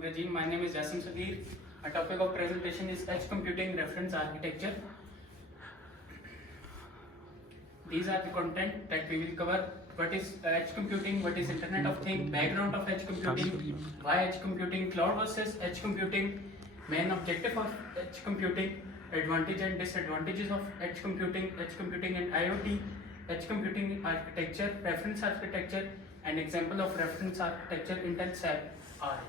Regime. My name is Jasim Sadir. Our topic of presentation is edge computing reference architecture. These are the content that we will cover. What is edge computing? What is Internet of Things? Background of edge computing? Why edge computing? Cloud versus edge computing? Main objective of edge computing? Advantage and disadvantages of edge computing and IoT, edge computing architecture, reference architecture, and example of reference architecture Intel SAP R.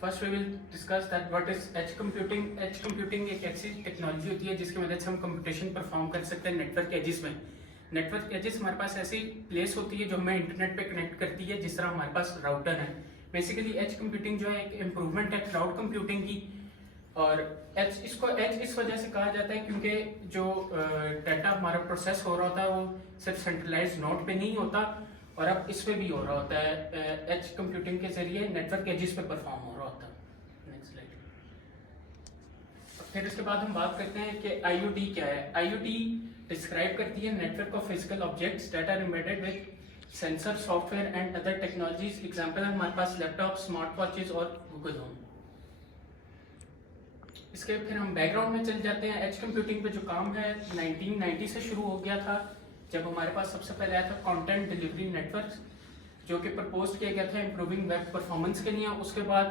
First we will discuss that what is edge computing. Edge computing एक ऐसी technology होती है जिसकी मदद से हम computation perform कर सकते हैं नेटवर्क एजेस में. नेटवर्क एजेस हमारे पास ऐसी प्लेस होती है जो हमें इंटरनेट पे कनेक्ट करती है, जिस तरह हमारे पास राउटर है. बेसिकली एज कंप्यूटिंग जो है एक इम्प्रूवमेंट है क्लाउड कंप्यूटिंग की. और एज इसको एज इस वजह से कहा जाता है क्योंकि जो डाटा हमारा प्रोसेस हो रहा होता है वो सिर्फ सेंट्रलाइज नोड पे नहीं होता और अब इस पे भी हो रहा होता है. एज कंप्यूटिंग के जरिए नेटवर्क एजेस पे परफॉर्म हो रहा होता है. Next slide. फिर इसके बाद हम बात करते हैं कि IoT क्या है. IoT डिस्क्राइब करती है network of physical objects that are embedded with sensor software and other technologies. Example है हमारे पास लैपटॉप, स्मार्ट वॉचेज और गूगल होम. इसके फिर हम बैकग्राउंड में चल जाते हैं. एज कंप्यूटिंग पे जो काम है 1990 से शुरू हो गया था, जब हमारे पास सबसे पहले आया था कंटेंट डिलीवरी नेटवर्क, जो कि प्रपोज किया गया था इंप्रूविंग वेब परफॉर्मेंस के लिए. उसके बाद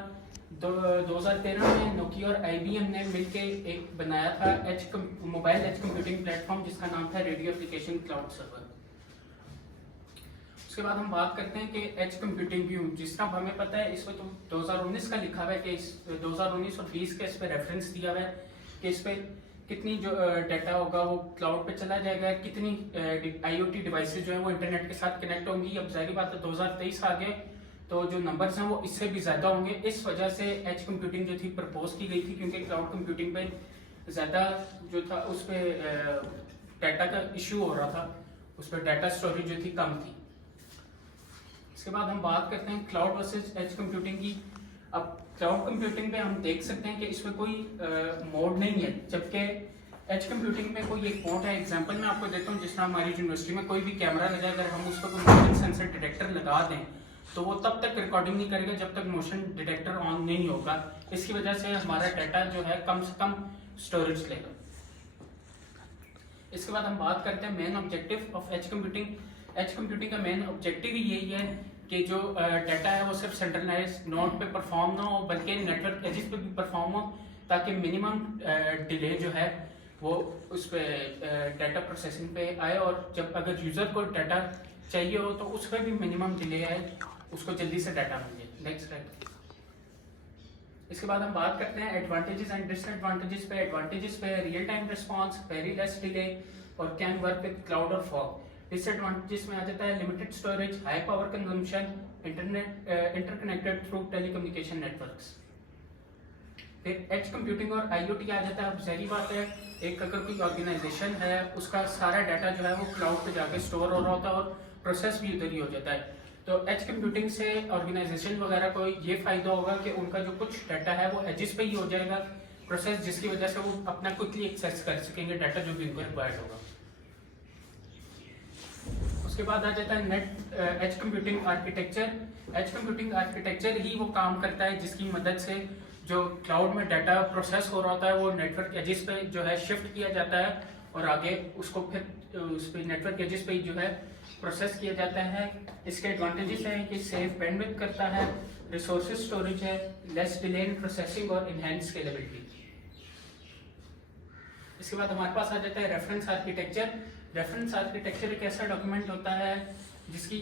2013 में नोकिया और IBM ने मिलके एक बनाया था मोबाइल एज कंप्यूटिंग प्लेटफॉर्म जिसका नाम था रेडियो एप्लीकेशन क्लाउड सर्वर. उसके बाद हम बात करते हैं कि एज कंप्यूटिंग व्यू, जिस तरह हमें पता है इसमें तो 2019 का लिखा हुआ है कि 2019 और 20 का इस पे रेफरेंस दिया हुआ है कि इस पे कितनी जो डाटा होगा वो क्लाउड पे चला जाएगा, कितनी IoT डिवाइसेस जो है वो इंटरनेट के साथ कनेक्ट होंगी. अब जाहिर बात है 2023 आ गए तो जो नंबर्स हैं वो इससे भी ज़्यादा होंगे. इस वजह से एज कंप्यूटिंग जो थी प्रपोज की गई थी क्योंकि क्लाउड कंप्यूटिंग पे ज़्यादा जो था उस पर डाटा का इशू हो रहा था, उस पर डाटा स्टोरेज जो थी कम थी. इसके बाद हम बात करते हैं क्लाउड वर्सेज एज कंप्यूटिंग की. अब क्लाउड कंप्यूटिंग पे हम देख सकते हैं कि इसमें कोई मोड नहीं है, जबकि एज कंप्यूटिंग में कोई एक मोड है. एग्जांपल मैं आपको देता हूँ. जिस तरह हमारी यूनिवर्सिटी में कोई भी कैमरा लगा, अगर हम उस पर कोई मोशन सेंसर डिटेक्टर लगा दें तो वो तब तक रिकॉर्डिंग नहीं करेगा जब तक मोशन डिटेक्टर ऑन नहीं होगा. इसकी वजह से हमारा डाटा जो है कम से कम स्टोरेज लेगा. इसके बाद हम बात करते हैं main objective of as computing. Edge computing का मेन ऑब्जेक्टिव ही यही है कि जो डाटा है वो सिर्फ सेंट्रलाइज नोड पे परफॉर्म ना हो बल्कि नेटवर्क एजेस पे भी परफॉर्म हो, ताकि मिनिमम डिले जो है वो उस पर डाटा प्रोसेसिंग पे आए और जब अगर यूज़र को डाटा चाहिए हो तो उस पर भी मिनिमम डिले आए, उसको जल्दी से डाटा मिल जाए. Next slide. इसके बाद हम बात करते हैं एडवांटेजेस एंड डिसएडवांटेजेस पे. एडवांटेजेस पे real time response, very less delay और कैन वर्क विद क्लाउड और फॉग. डिसएडवांटेजेस में आ जाता है limited storage, high power consumption, interconnected through telecommunication networks. फिर एज कंप्यूटिंग और IoT आ जाता है. अब सारी बात है, एक अगर कोई ऑर्गेनाइजेशन है उसका सारा डाटा जो है वो क्लाउड पे जाके स्टोर हो रहा होता है और प्रोसेस भी उधर ही हो जाता है. तो एज कंप्यूटिंग से ऑर्गेनाइजेशन वगैरह को ये फायदा होगा कि उनका जो कुछ डाटा है वो एजेस पे ही हो जाएगा प्रोसेस, जिसकी वजह से वो अपना क्विकली एक्सेस कर सकेंगे डाटा जो भी उनको रिक्वायर्ड होगा. उसके बाद आ जाता है net edge computing architecture. Edge computing architecture ही वो काम करता है जिसकी मदद से जो क्लाउड में डाटा प्रोसेस हो रहा होता है वो नेटवर्क एजेस पे जो है शिफ्ट किया जाता है और आगे उसको फिर उस पे नेटवर्क एजेस पे जो है प्रोसेस किया जाता है. इसके एडवांटेजेस हैं कि सेफ बैंडविड्थ करता है, रिसोर्सेज स्टोरेज है, लेस डिले इन प्रोसेसिंग और इनहैंस स्केलेबिलिटी. इसके बाद हमारे पास आ जाता है रेफरेंस आर्किटेक्चर. रेफरेंस आर्किटेक्चर एक ऐसा डॉक्यूमेंट होता है जिसकी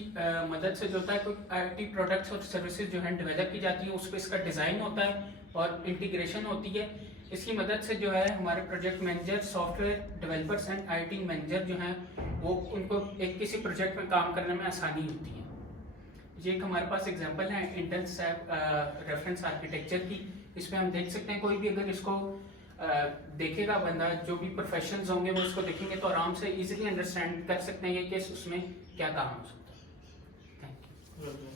मदद से जो होता है कोई IT प्रोडक्ट्स और सर्विसेज जो है डेवलप की जाती है, उस पर इसका डिज़ाइन होता है और इंटीग्रेशन होती है. इसकी मदद से जो है हमारे project manager, software developers and IT manager जो हैं वो उनको एक किसी प्रोजेक्ट में काम करने में आसानी होती है. ये एक हमारे पास एग्जांपल है इंटेल SAP रेफरेंस आर्किटेक्चर की. इसमें हम देख सकते हैं कोई भी अगर इसको देखेगा बंदा, जो भी प्रोफेशनल्स होंगे वो इसको देखेंगे तो आराम से इजीली अंडरस्टैंड कर सकते हैं कि उसमें क्या काम हो सकता है. Thank you.